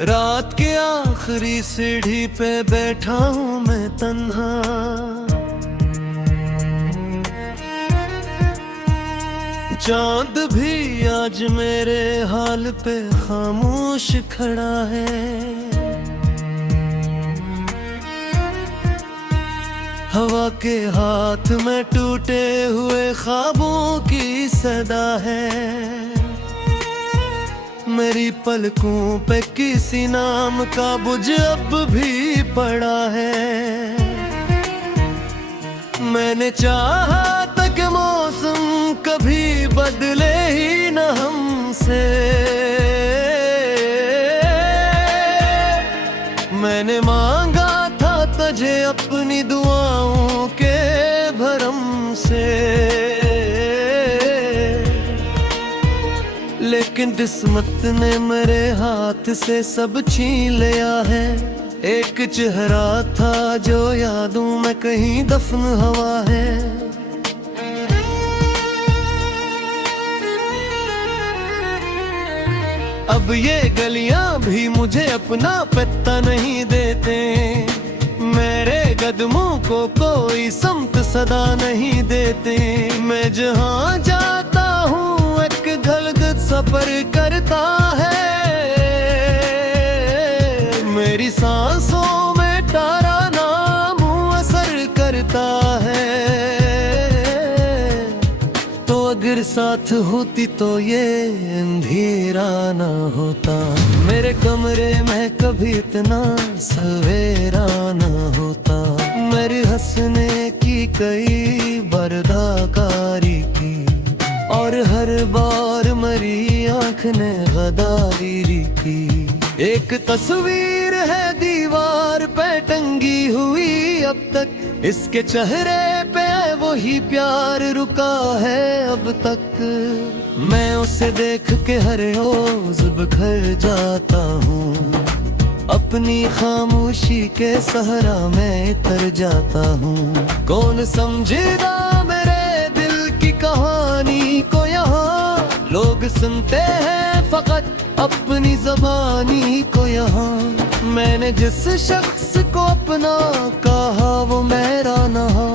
रात के आखिरी सीढ़ी पे बैठा हूँ मैं तन्हा, चांद भी आज मेरे हाल पे खामोश खड़ा है। हवा के हाथ में टूटे हुए ख्वाबों की सदा है। मेरी पलकों पे किसी नाम का बुझ अब भी पड़ा है। मैंने चाहा था कि मौसम कभी बदले ही न हमसे। मैंने मांगा था तुझे अपनी दुआओं के भरम से, लेकिन किस्मत ने मेरे हाथ से सब छीन लिया है। एक चेहरा था जो यादों में कहीं दफन हवा है। अब ये गलियां भी मुझे अपना पत्ता नहीं देते। मेरे कदमों को कोई समत सदा नहीं देते। मैं जहां जाता हूँ एक धड़कन सफर करता है। मेरी सांसों में तारा नाम असर करता है। तो अगर साथ होती तो ये अंधेरा ना होता। मेरे कमरे में कभी इतना सवेरा ना होता। मेरे हंसने की कई बर्दाकारी की, और हर बार मेरी आँख ने गदारी की। एक तस्वीर है दीवार पे टंगी हुई अब तक, इसके चेहरे पे वही प्यार रुका है अब तक। मैं उसे देख के हर रोज बिखर जाता हूँ। अपनी खामोशी के सहारा मैं तर जाता हूँ। कौन समझेगा मेरे दिल की कहानी को यहाँ। लोग सुनते हैं फकत अपनी ज़बानी को यहाँ। मैंने जिस शख्स को अपना कहा वो मेरा नहा।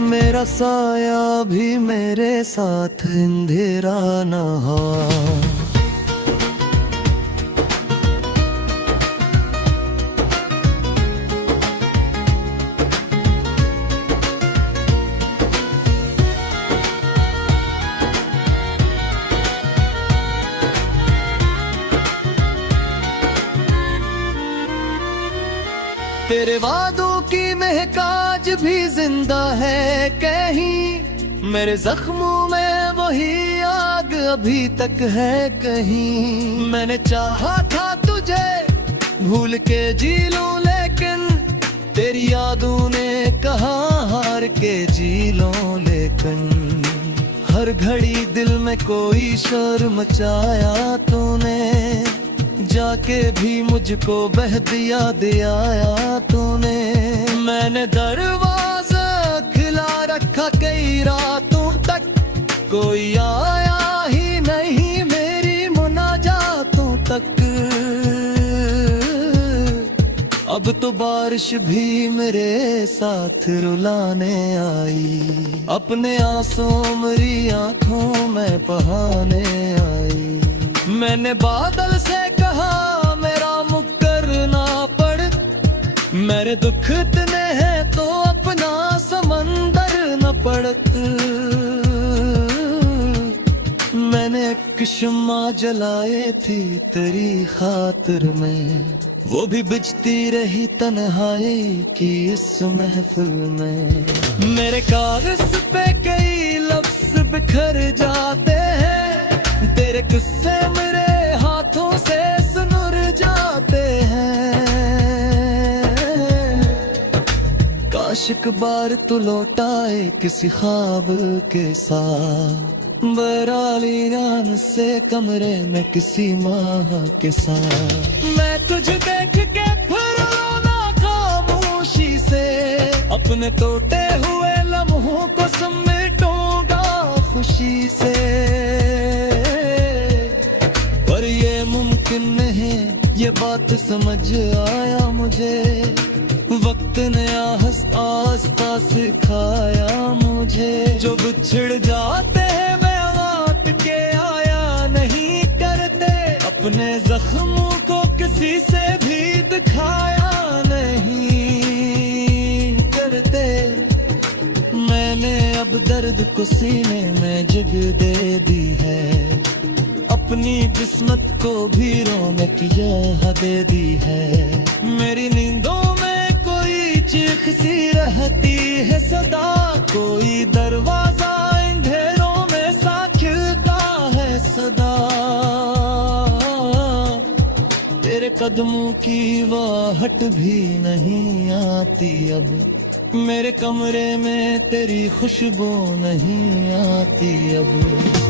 मेरा साया भी मेरे साथ अंधेरा नहा। तेरे वादों की महक आज भी जिंदा है कहीं। मेरे जख्मों में वही आग अभी तक है कहीं। मैंने चाहा था तुझे भूल के जी लूं, लेकिन तेरी यादों ने कहा हार के जी लो। लेकिन हर घड़ी दिल में कोई शोर मचाया तूने। जाके भी मुझको बह दिया दिया तूने। मैंने दरवाजा खिला रखा कई रातों तक, कोई आया ही नहीं मेरी मुनाजातों तक। अब तो बारिश भी मेरे साथ रुलाने आई। अपने आंसू मेरी आंखों में बहाने आई। मैंने बादल से कहा मेरा मुकर ना पड़। मेरे दुख इतने हैं तो अपना समंदर न पड़त। मैंने एक शम्मा जलाए थी तेरी खातिर में, वो भी बुझती रही तन्हाई की इस महफिल में। मेरे कागज पे कई लफ्ज बिखर जाते हैं। तेरे गुस्से मेरे हाथों से सुनुर जाते हैं। काश एक बार तू लौटाए किसी ख्वाब के साथ। बराली रान से कमरे में किसी माह के साथ। मैं तुझे देख के फिर रोना खामोशी से। अपने टूटे हुए लम्हों को समेटूंगा खुशी से। पर ये मुमकिन नहीं ये बात समझ आया मुझे, वक्त ने आस्ता आस्ता सिखाया मुझे। जो बिछड़ जाते हैं मैं लौट के आया नहीं करते, अपने जख्मों को किसी से भी दिखाया नहीं करते। मैंने अब दर्द को सीने में जगह दे दी है, अपनी किस्मत को भी रौनक यह दे दी है। मेरी नींदों में कोई चीख सी रहती है सदा, कोई दरवाजा अंधेरों में सा खिलता है सदा। तेरे कदमों की वाहट भी नहीं आती अब, मेरे कमरे में तेरी खुशबू नहीं आती अब।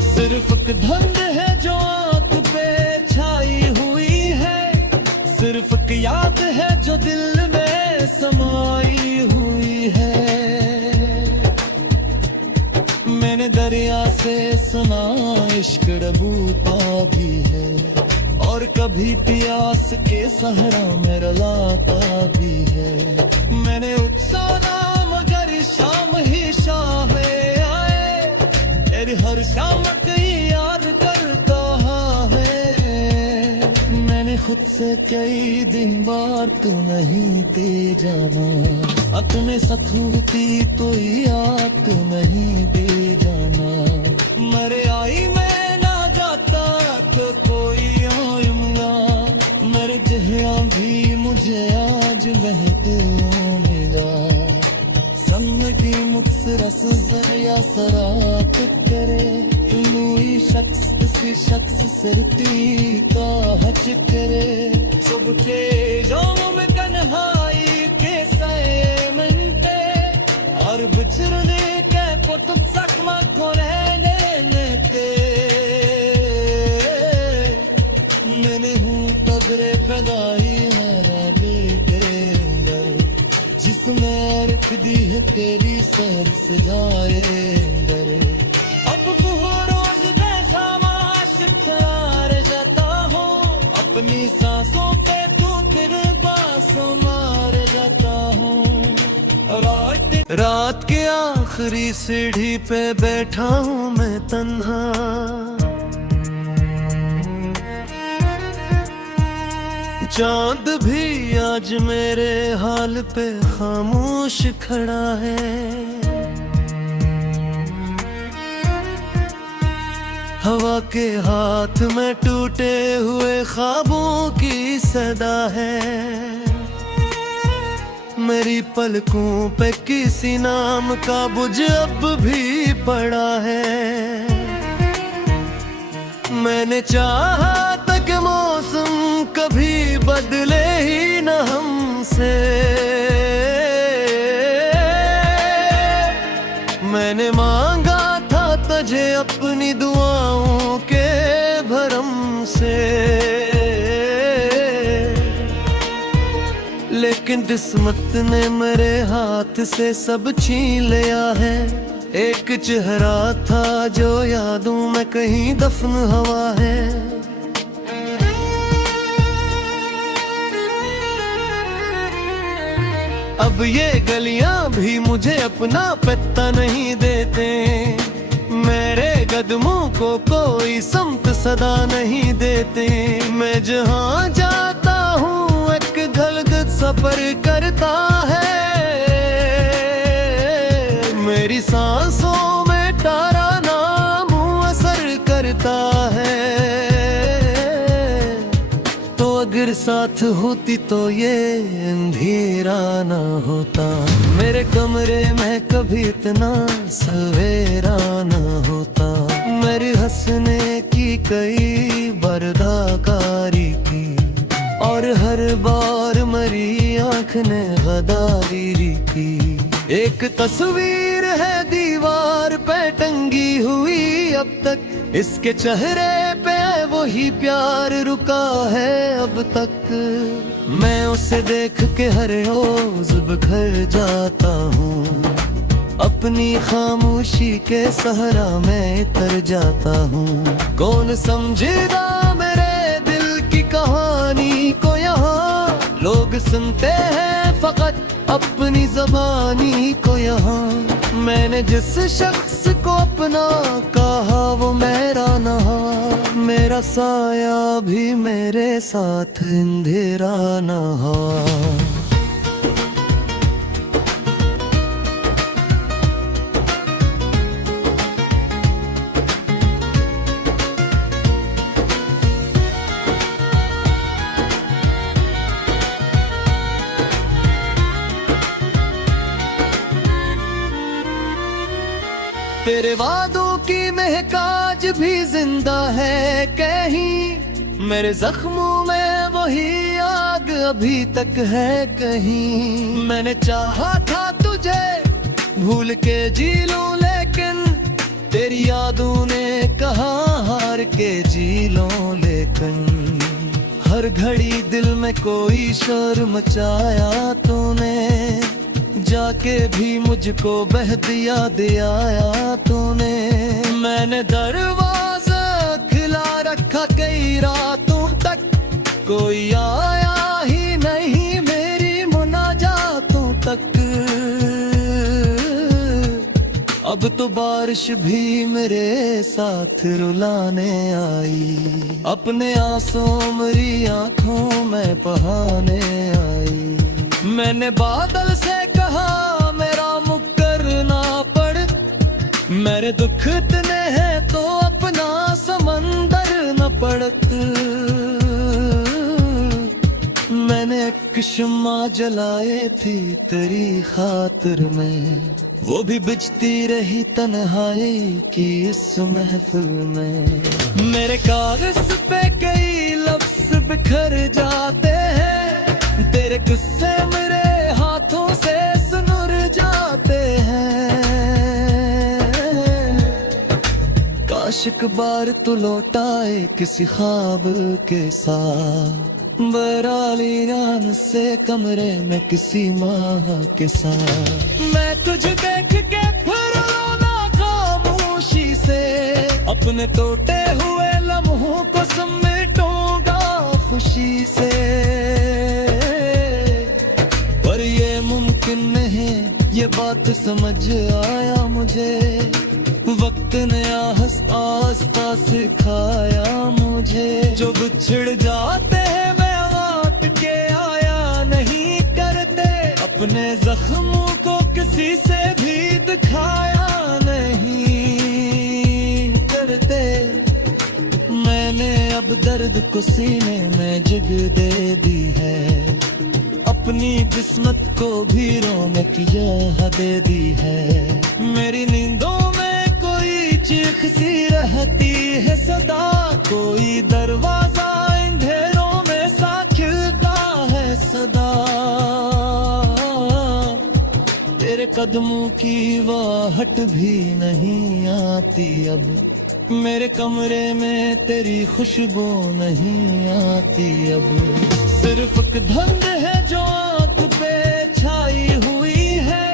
सिर्फ एक धुंध है जो आँख पे छाई हुई है, सिर्फ एक याद है जो दिल में समाई हुई है। मैंने दरिया से सुना इश्क डूबता भी है, और कभी प्यास के सहरा में रुलाता भी है। मैंने उत्साना मगर शाम ही शाम आए, तेरी हर शाम कई याद करता है। मैंने खुद से कई दिन बात नहीं दे जाना, अपने साथ होती तो याद नहीं दे जाना। मरे आई मैं ना जाता तो कोई और मिला, मर जहिया भी मुझे आज महक मिला। समझी मुझसे रस जरिया सराप करे, तुम शख्स किसी शख्स से रुती का हच करे। सुबह जाऊं मैं कन्हाई के सये मनते, और बिछड़ने के पुतुक सकमा को रहने लेते। मैंने हूँ तबरे फदाई हरा बेटे अंदर, जिसमें रख दी है तेरी सर सजाए अंदर। अब वो रोज मैं खामोश ठहर जाता हूँ, अपनी सांसों पे तू तेरे पास मार जाता हूँ। रात के आखिरी सीढ़ी पे बैठा हूँ मैं तन्हा, चांद भी आज मेरे हाल पे खामोश खड़ा है। हवा के हाथ में टूटे हुए ख्वाबों की सदा है। मेरी पलकों पे किसी नाम का बुझ अब भी पड़ा है। मैंने चाहा था कि मौसम कभी बदले ही न हमसे, मैंने मांगा था तुझे अपनी दुआओं के भरम से। लेकिन किस्मत ने मेरे हाथ से सब छीन लिया है। एक चेहरा था जो यादों में कहीं दफन हुआ है। अब ये गलियां भी मुझे अपना पत्ता नहीं देते, मेरे कदमों को कोई समत सदा नहीं देते। मैं जहां जाता हूँ एक धड़कन सफर करता है, मेरी सांसों में तारा नाम असर करता है। तो अगर साथ होती तो ये अंधेरा ना होता, मेरे कमरे में कभी इतना सवेरा ना होता। मेरे हंसने की कई बर्दाकारी की, और हर बार मेरी आँख ने गदारी की। एक तस्वीर है दीवार पे टंगी हुई अब तक, इसके चेहरे पे वही प्यार रुका है अब तक। मैं उसे देख के हर रोज बिखर जाता हूँ, अपनी खामोशी के सहारा में तर जाता हूँ। कौन समझेगा मेरे दिल की कहानी को, लोग सुनते हैं फकत अपनी ज़बानी को यहाँ। मैंने जिस शख्स को अपना कहा वो मेरा नहा, मेरा साया भी मेरे साथ अंधेरा नहा। तेरे वादों की महक आज भी जिंदा है कहीं, मेरे जख्मों में वही आग अभी तक है कहीं। मैंने चाहा था तुझे भूल के जी लूं, लेकिन तेरी यादों ने कहा हार के जी लो। लेकिन हर घड़ी दिल में कोई शोर मचाया तूने, जाके भी मुझको बहदिया दे आया तूने। मैंने दरवाजा खिला रखा कई रातों तक, कोई आया ही नहीं मेरी मुनाजातों तक। अब तो बारिश भी मेरे साथ रुलाने आई, अपने आंसू मेरी आंखों में बहाने आई। मैंने बादल से कहा मेरा मुख करना पड़, मेरे दुख इतने हैं तो अपना समंदर न पड़त। मैंने एक शम्मा जलाए थी तेरी खातिर में, वो भी बुझती रही तन्हाई की इस महफिल में। मेरे कागज पे कई लफ्ज बिखर जाते हैं, तेरे गुस्से मेरे हाथों से सुनुर जाते हैं। काश एक बार तू लौटाए किसी ख्वाब के साथ, बराली रान से कमरे में किसी माह के साथ। मैं तुझे देख के फिर रोना खामोशी से, अपने टूटे हुए लम्हों को समेटूंगा खुशी से। पर ये मुमकिन नहीं, ये बात समझ आया मुझे, वक्त ने आहिस्ता आहिस्ता सिखाया मुझे। जो बिछड़ जाते हैं मैं लौट के आया नहीं करते, अपने जख्मों को किसी से भी दिखाया नहीं करते। मैंने अब दर्द को सीने में जगह दे दी है, अपनी किस्मत को भी रौनक यह दे दी है। मेरी नींदों में कोई चीख सी रहती है सदा, कोई दरवाजा अंधेरों में सा खिलता है सदा। तेरे कदमों की वाहट भी नहीं आती अब, मेरे कमरे में तेरी खुशबू नहीं आती अब। सिर्फ एक धुंध है जो आंख पे छाई हुई है,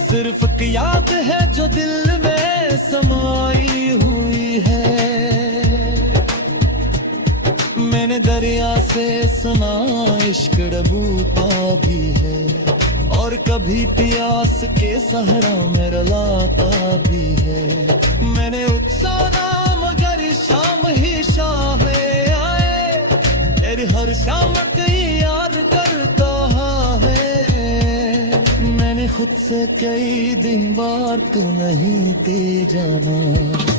सिर्फ एक याद है जो दिल में समाई हुई है। मैंने दरिया से सुना इश्क डूबता भी है, और कभी प्यास के सहरा में रुलाता भी है। मैंने उत्साना मगर शाम ही शाम आए, तेरी हर शाम कई याद करता है। मैंने खुद से कई दिन बात नहीं दे जाना,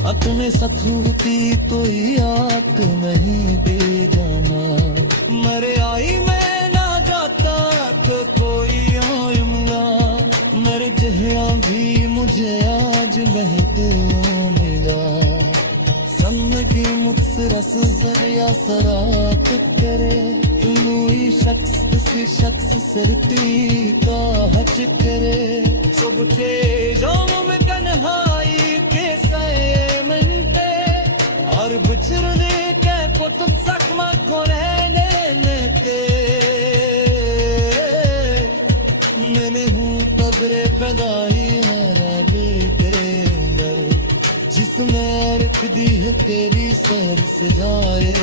अपने साथ होती तो याद नहीं दे जाना। मरे आई मैं ना जाता तो कोई आऊंगा, मर जहिया भी मुझे आज महते मिला। जिंदगी मुझसे रस जरिया सराप करे, तुम ही शख्स किसी शख्स सरती का हच करे। सुबह के जाम में तन्हाई के सए मनते, और बिछड़ने के कुतुब सकमा को रहने लेते। मैंने हूँ तबरे फदाई हरा बेटेंगर, जिसमें रख दी है तेरी सर सजाए।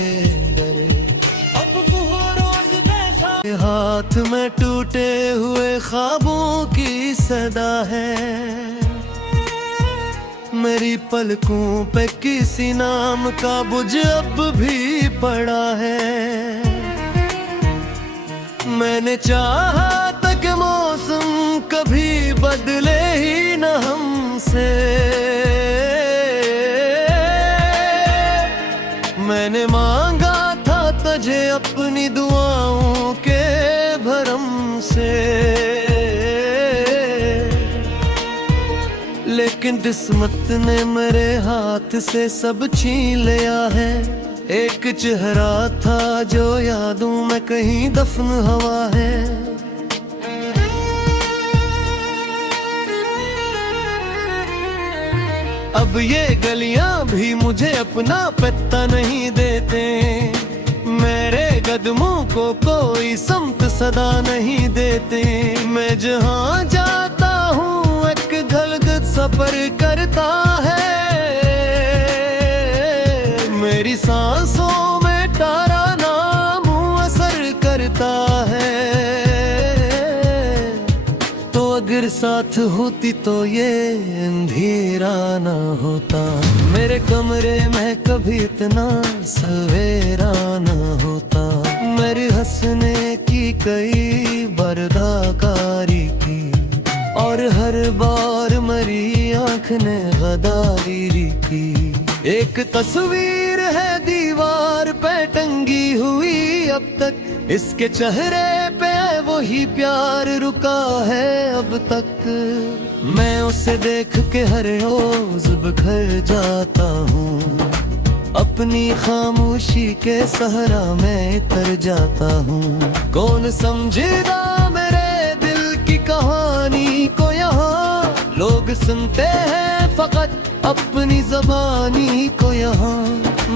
अब वो रोज बैठा हाथ में टूटे हुए ख्वाबों की सदा है, मेरी पलकों पे किसी नाम का बुझ अब भी पड़ा है। मैंने चाहा था कि मौसम कभी बदले ही न हमसे, मैंने मांगा था तुझे अपनी दुआओं के भरम से, लेकिन किस्मत ने मेरे हाथ से सब छीन लिया है। एक चेहरा था जो यादों में कहीं दफन हवा है। अब ये गलियां भी मुझे अपना पत्ता नहीं देते, मेरे कदमों को कोई समत सदा नहीं देते। मैं जहां जाता हूँ एक धड़कन सफर करता है, मेरी सांसों में तारा नाम असर करता है। तो अगर साथ होती तो ये अंधेरा ना होता, मेरे कमरे में कभी इतना सवेरा ना होता। मेरे हंसने की कई बर्दाकारी की, और हर बार मेरी आँख ने गदारी की। एक तस्वीर है दीवार पे टंगी हुई अब तक, इसके चेहरे पे वही प्यार रुका है अब तक। मैं उसे देख के हर रोज बिखर जाता हूँ, अपनी खामोशी के सहरा में तर जाता हूँ। कौन समझेगा मेरे दिल की कहानी को, यहाँ लोग सुनते हैं फकत अपनी ज़बानी को। यहाँ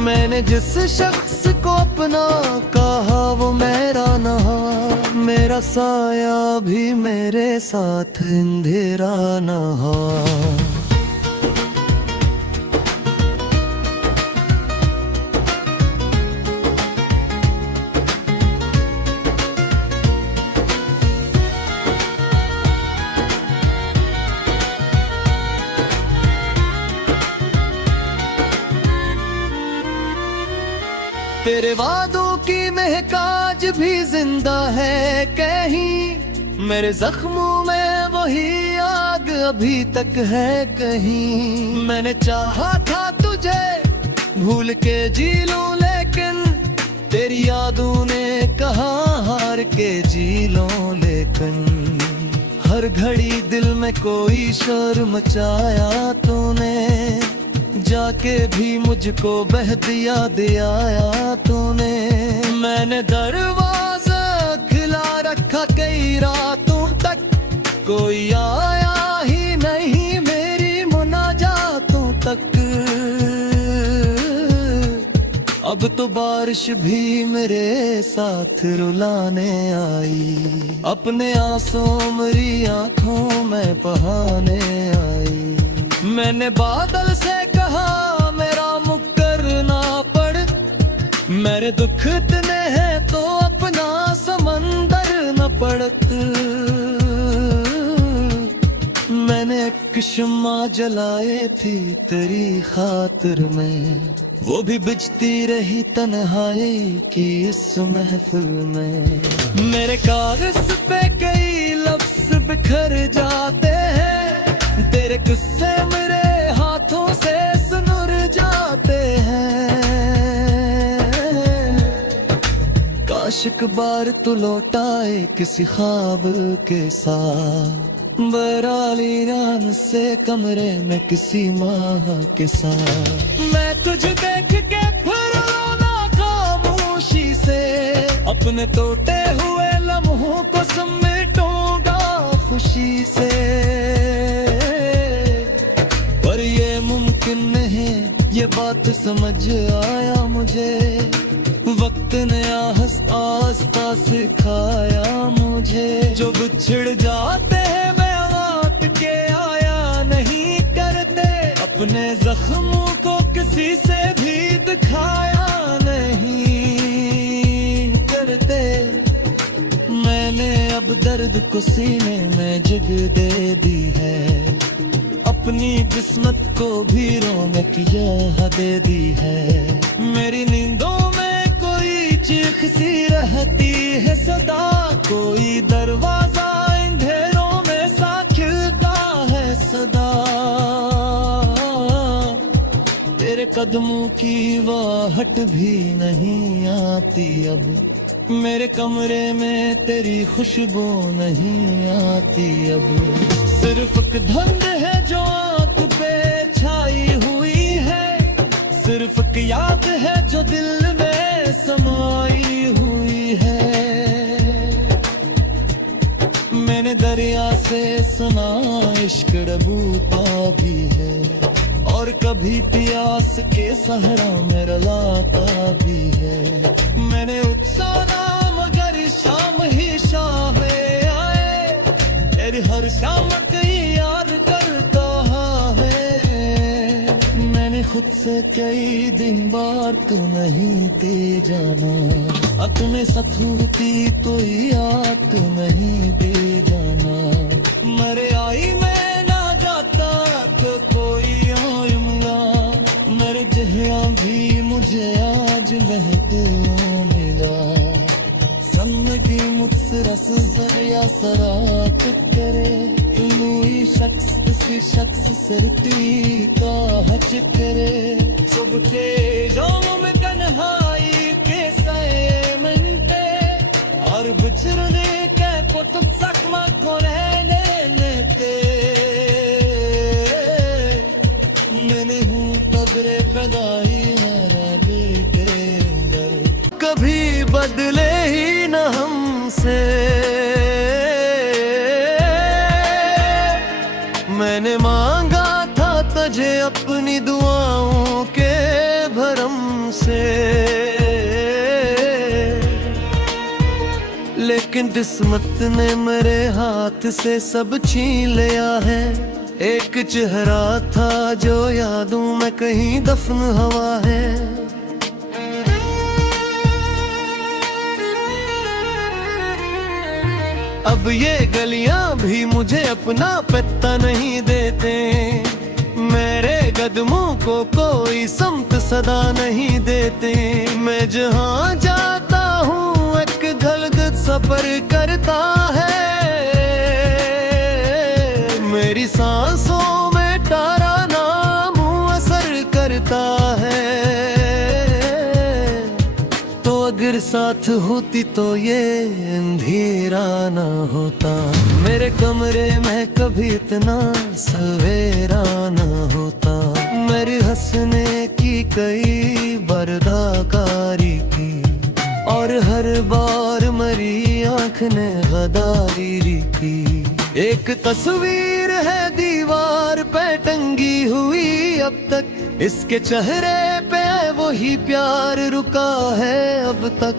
मैंने जिस शख्स को अपना कहा वो मेरा नहा, मेरा साया भी मेरे साथ अंधेरा नहा। तेरे वादों की महक आज भी जिंदा है कहीं, मेरे जख्मों में वही आग अभी तक है कहीं। मैंने चाहा था तुझे भूल के जी लूं, लेकिन तेरी यादों ने कहा हार के जी लो। लेकिन हर घड़ी दिल में कोई शोर मचाया तूने, जाके भी मुझको बह दिया दिया तूने। मैंने दरवाजा खिला रखा कई रातों तक, कोई आया ही नहीं मेरी मुनाजातों तक। अब तो बारिश भी मेरे साथ रुलाने आई, अपने आंसू मेरी आंखों में बहाने आई। मैंने बादल से कहा मेरा मुकर ना पड़, मेरे दुख इतने हैं तो अपना समंदर न पड़त। मैंने एक शम्मा जलाए थी तेरी खातिर में, वो भी बुझती रही तन्हाई की इस महफिल में। मेरे कागज पे कई लफ्ज बिखर जाते हैं, तेरे किस्से मेरे हाथों से सुनुर जाते हैं। काश एक बार तू लौटाए किसी ख्वाब के साथ, बराली रान से कमरे में किसी माह के साथ। मैं तुझे देख के फिर रोना खामोशी से, अपने टूटे हुए लम्हों को समेटूंगा खुशी से। पर ये मुमकिन नहीं ये बात समझ आया मुझे, वक्त ने आस्ता सिखाया मुझे। जो बिछड़ जाते हैं मैं लौट के आया नहीं करते, अपने जख्मों को किसी से भी दिखाया नहीं करते। दर्द को सीने में जगह दे दी है, अपनी किस्मत को भी रौनक यह दे दी है। मेरी नींदों में कोई चीख सी रहती है सदा, कोई दरवाजा अंधेरों में सा खिलता है सदा। तेरे कदमों की वाहट भी नहीं आती अब, मेरे कमरे में तेरी खुशबू नहीं आती अब। सिर्फ एक धुंध है जो आंख पे छाई हुई है, सिर्फ एक याद है जो दिल में समाई हुई है। मैंने दरिया से सुना इश्क डूबता भी है, और कभी प्यास के सहरा में रुलाता भी है। मैंने उत्साना मगर शाम ही शाम आए, तेरी हर शाम कई याद करता है। मैंने खुद से कई दिन बात नहीं दे जाना, अपने साथ होती तो याद नहीं दे जाना। मरे आई मैं ना जाता तो कोई मेरे जहरा भी मुझे आज महके मिला। जिंदगी मुझसे रस जरिया सरात करे, कोई शख्स किसी शख्स से रुती का हच करे। सुबह जाऊं मैं तन्हाई के सये मनते, और बिछड़ने के कुतुब सकमा को रहने लेते। मैंने हूँ तबरे फदाई हरा बेटे अंदर, कभी बदले ही न हमसे। मैंने मांगा था तुझे अपनी दुआओं के भरम से, लेकिन किस्मत ने मेरे हाथ से सब छीन लिया है। एक चेहरा था जो यादों में कहीं दफन हवा है। अब ये गलियां भी मुझे अपना पत्ता नहीं देते, मेरे कदमों को कोई समत सदा नहीं देते। मैं जहां जाता हूँ एक धड़कन सफर करता है, मेरी सांसों में तारा नाम असर करता है। तो अगर साथ होती तो ये अंधेरा ना होता, मेरे कमरे में कभी इतना सवेरा ना होता। मेरे हंसने की कई बर्दाकारी की, और हर बार मेरी आँख ने गदारी की। एक तस्वीर है दीवार पे टंगी हुई अब तक, इसके चेहरे पे वही प्यार रुका है अब तक।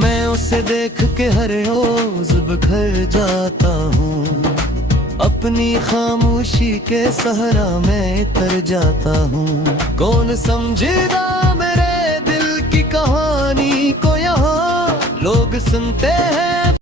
मैं उसे देख के हर रोज बिखर जाता हूँ, अपनी खामोशी के सहारा में तर जाता हूँ। कौन समझेगा मेरे दिल की कहानी को, यहाँ लोग सुनते हैं